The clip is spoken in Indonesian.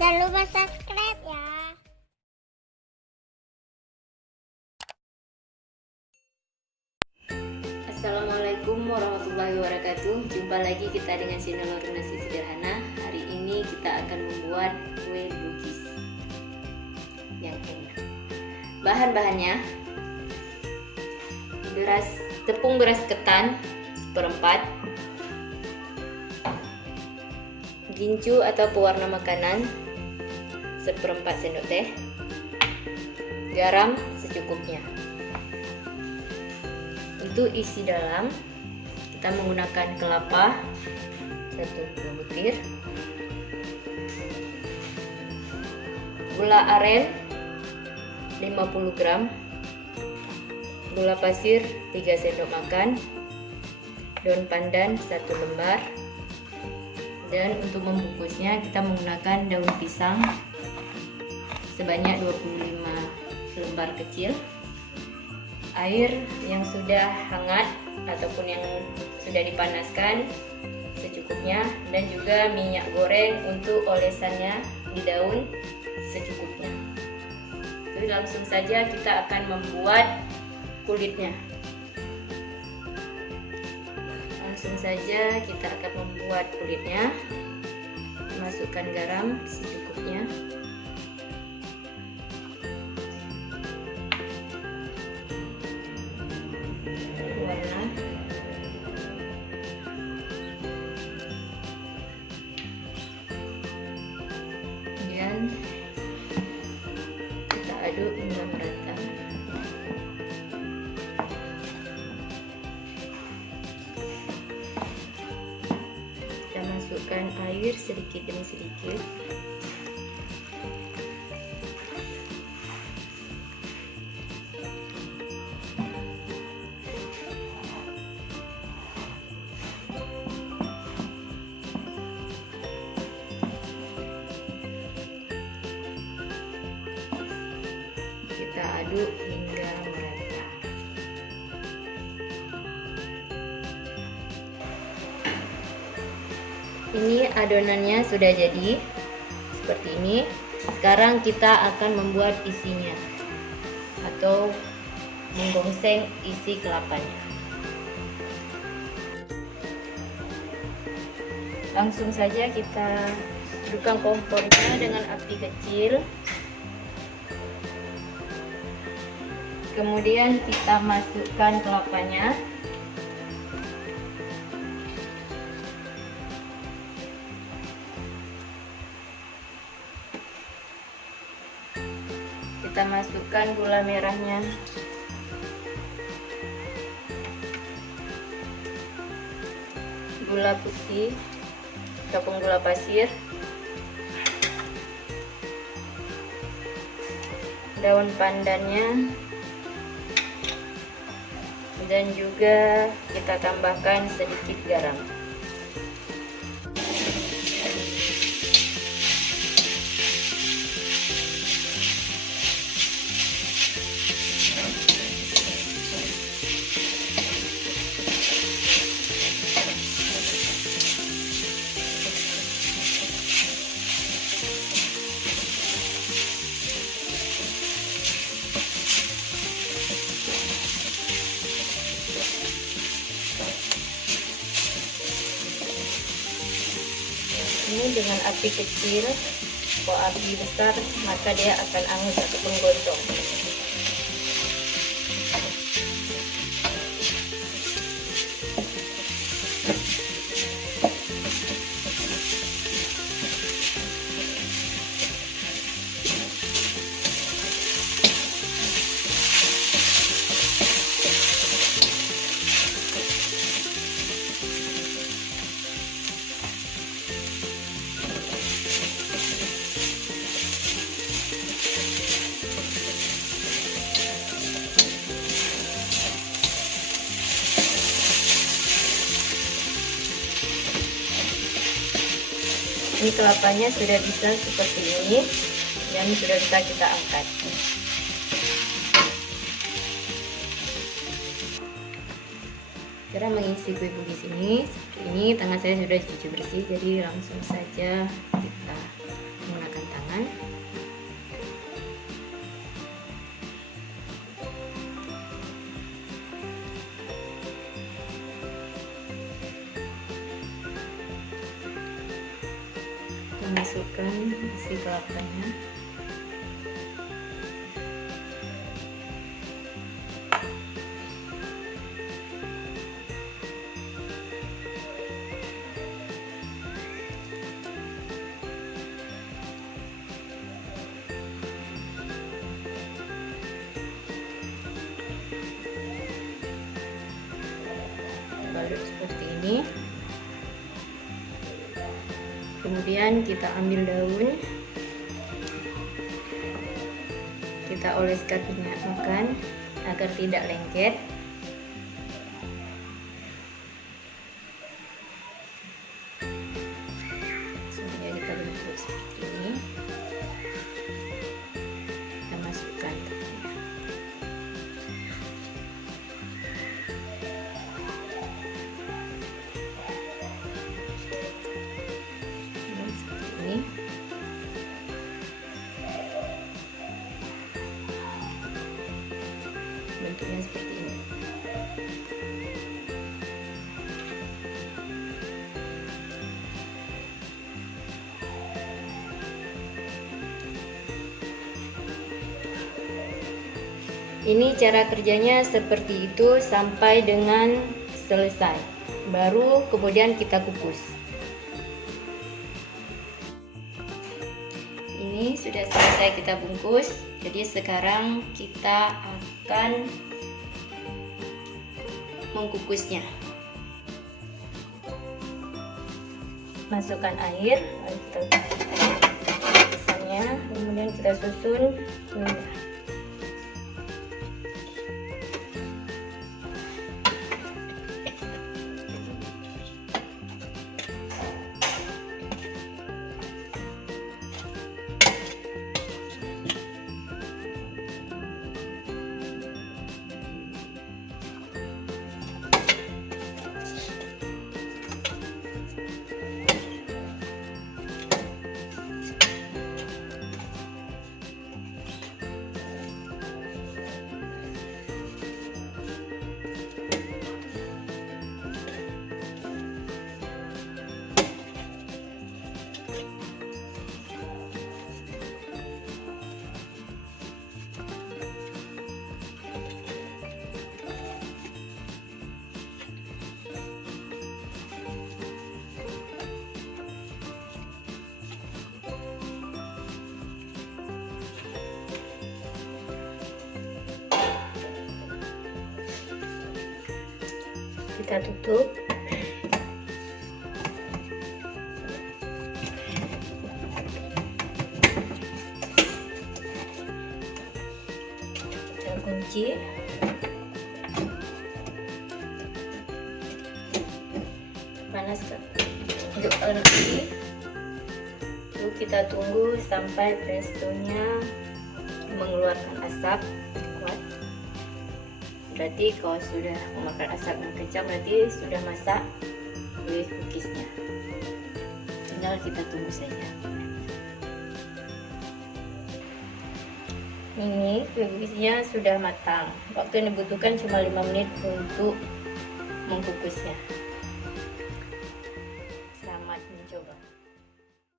Jangan lupa subscribe ya. Assalamualaikum warahmatullahi wabarakatuh. Jumpa lagi kita dengan channel Lorong Nasi Sederhana. Hari ini kita akan membuat kue Bugis yang enak. Bahan-bahannya: tepung beras ketan seperempat, gincu atau pewarna makanan seperempat sendok teh, garam secukupnya. Untuk isi dalam, kita menggunakan kelapa 1 butir, gula aren 50 gram, gula pasir 3 sendok makan, daun pandan 1 lembar, dan untuk membungkusnya kita menggunakan daun pisang sebanyak 25 lembar kecil, air yang sudah hangat ataupun yang sudah dipanaskan secukupnya, dan juga minyak goreng untuk olesannya di daun secukupnya. Jadi langsung saja kita akan membuat kulitnya. Langsung saja kita akan membuat kulitnya. Masukkan garam secukupnya. Warna. Kemudian kita aduk hingga merata. Kita masukkan air sedikit demi sedikit. Kita aduk hingga merata. Ini adonannya sudah jadi seperti ini. Sekarang kita akan membuat isinya atau menggongseng isi kelapanya. Langsung saja kita hidupkan kompornya dengan api kecil. Kemudian kita masukkan kelapanya. Kita masukkan gula merahnya. Gula putih ataupun gula pasir. Daun pandannya. Dan juga kita tambahkan sedikit garam. Ini dengan api kecil. Kalau api besar maka dia akan angus ataupun gosong. Ini kelapanya sudah bisa seperti ini dan sudah bisa kita angkat. Cara mengisi kue Bugis ini seperti ini. Tangan saya sudah cuci bersih, jadi langsung saja kita menggunakan tangan. tangan. Masukkan isi kelapanya. Baru seperti ini. Kemudian kita ambil daun, kita oleskan minyak makan agar tidak lengket. Semuanya kita bentuk seperti ini. Kita masukkan tepungnya. Bentuknya seperti ini. Ini cara kerjanya seperti itu sampai dengan selesai. Baru kemudian kita kukus. Ini sudah selesai kita bungkus. Jadi sekarang kita akan mengkukusnya. Masukkan air, kita pisangnya, kemudian kita susun minyak. Kita tutup. Kita kunci. Panaskan untuk api. Lalu kita tunggu sampai prestonya mengeluarkan asap kuat. Berarti kalau sudah memakan asap yang kencang, berarti sudah masak kue cookiesnya. Tinggal kita tunggu saja. Ini kue cookiesnya sudah matang. Waktu yang dibutuhkan cuma 5 menit untuk mengkukusnya. Selamat mencoba.